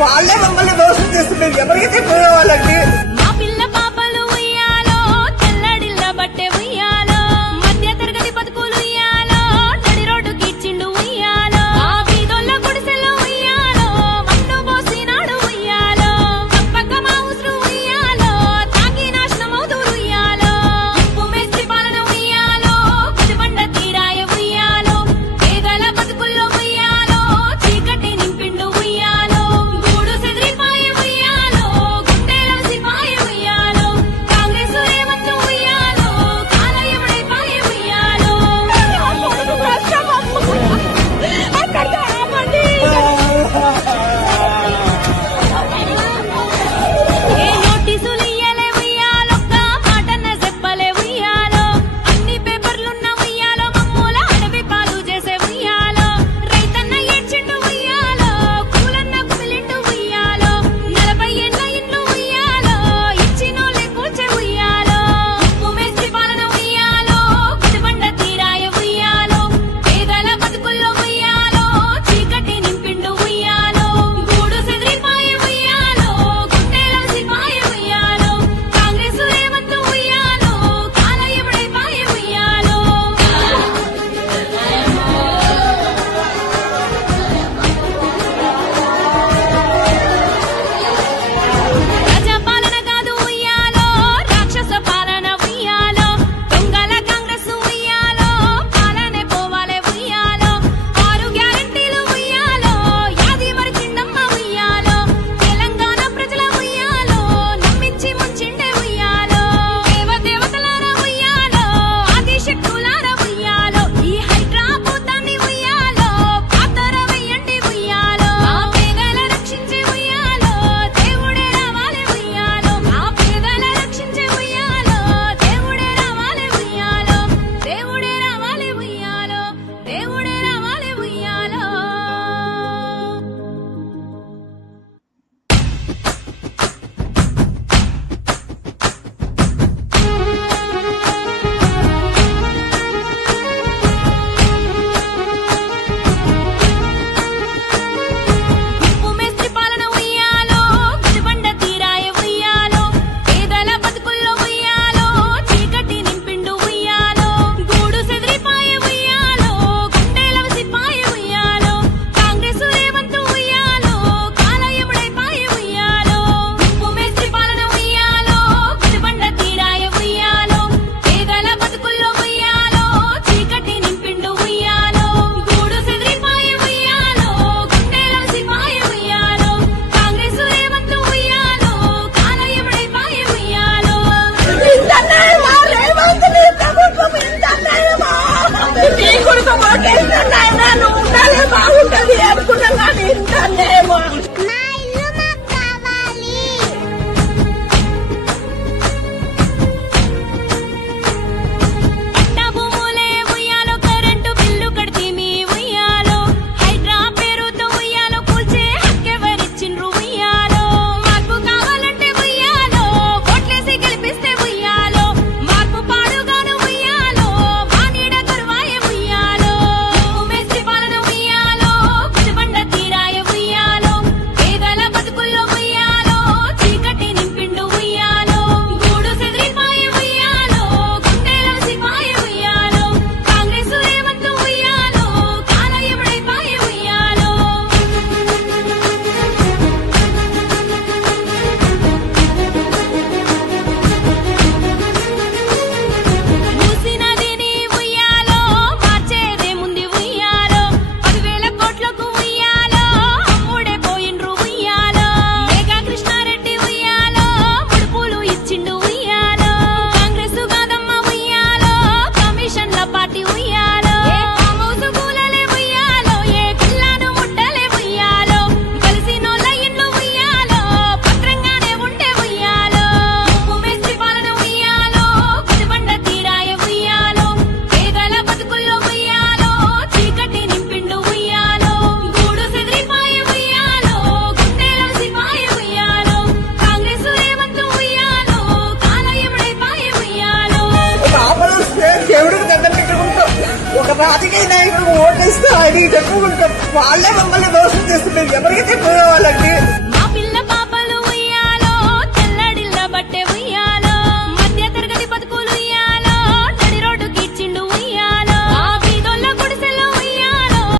వాళ్ళే మమ్మల్ని మోసం చేస్తున్నారు ఎవరికైతే పోయేవాళ్ళండి గట్టిగా చెప్పుకుంటాం వాళ్ళే మమ్మల్ని దోషం చేస్తుంటే ఎవరికి చెప్పుకోవాలండి